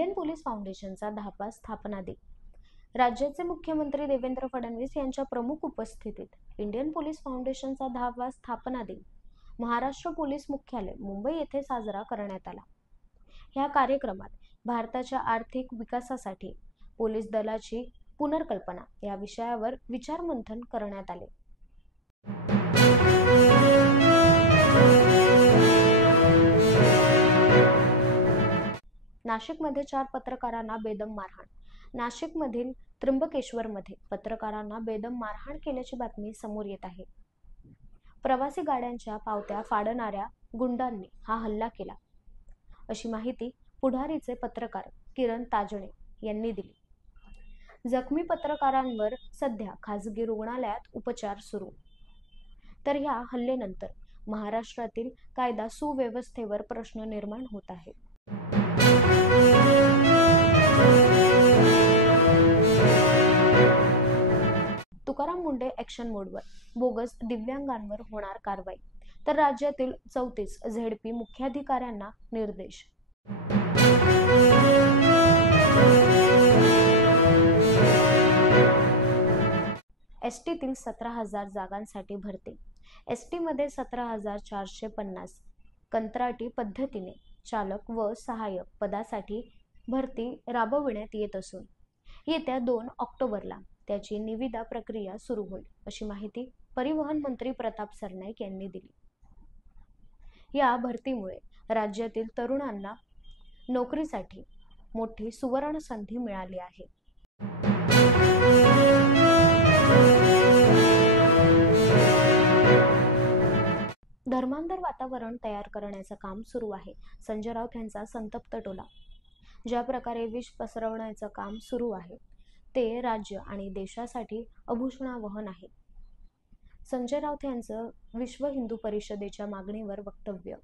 Indian police फाउंडेशनचा 10वा स्थापना दिन. राज्याचे मुख्यमंत्री देवेंद्र फडणवीस यांच्या प्रमुख उपस्थितीत इंडियन पोलीस फाउंडेशनचा 10वा स्थापना दिन महाराष्ट्र पोलीस मुख्यालय मुंबई येथे साजरा करण्यात आला. या कार्यक्रमात भारताच्या आर्थिक विकासासाठी पोलीस दलाची पुनर्कल्पना या विषयावर विचारमंथन करण्यात आले. नाशिकमध्ये 4 पत्रकारांना बेदम मारहाण. नाशिकमधील त्र्यंबकेश्वरमध्ये पत्रकारांना बेदम मारहाण केल्याची बातमी समोर येत आहे. प्रवासी गाड्यांच्या पावत्या फाडणाऱ्या गुंडांनी हा हल्ला केला, अशी माहिती पुढारीचे पत्रकार किरण ताजणे यांनी दिली. जखमी पत्रकारांवर सध्या खासगी रुग्णालयात उपचार सुरू. तर या हल्ल्यानंतर महाराष्ट्रातील कायदा सुव्यवस्थेवर प्रश्न निर्माण होत आहे. तुकाराम मुंढे ॲक्शन मोडवर, बोगस दिव्यांगांवर होणार कारवाई. तर राज्यातील 34 झेडपी मुख्याधिकाऱ्यांना निर्देश. एसटीतील 17,000 जागांसाठी भरती. एसटीमध्ये 17,450 कंत्राटी पद्धतीने चालक व सहाय्यक पदासाठी भरती राबविण्यात येत असून येत्या 2 ऑक्टोबरला त्याची निविदा प्रक्रिया सुरू होईल, अशी माहिती परिवहन मंत्री प्रताप सरनाईक यांनी दिली. या भरतीमुळे राज्यातील तरुणांना नोकरीसाठी मोठी सुवर्ण संधी मिळाली आहे. धर्मांतर वातावरण तयार करण्याचं काम सुरू आहे. संजय राऊत यांचा संतप्त टोला. ज्या प्रकारे विष पसरवण्याचं काम सुरू आहे ते राज्य आणि देशासाठी अभूषणावह आहे. संजय राऊत यांचं विश्व हिंदू परिषदेच्या मागणीवर वक्तव्य.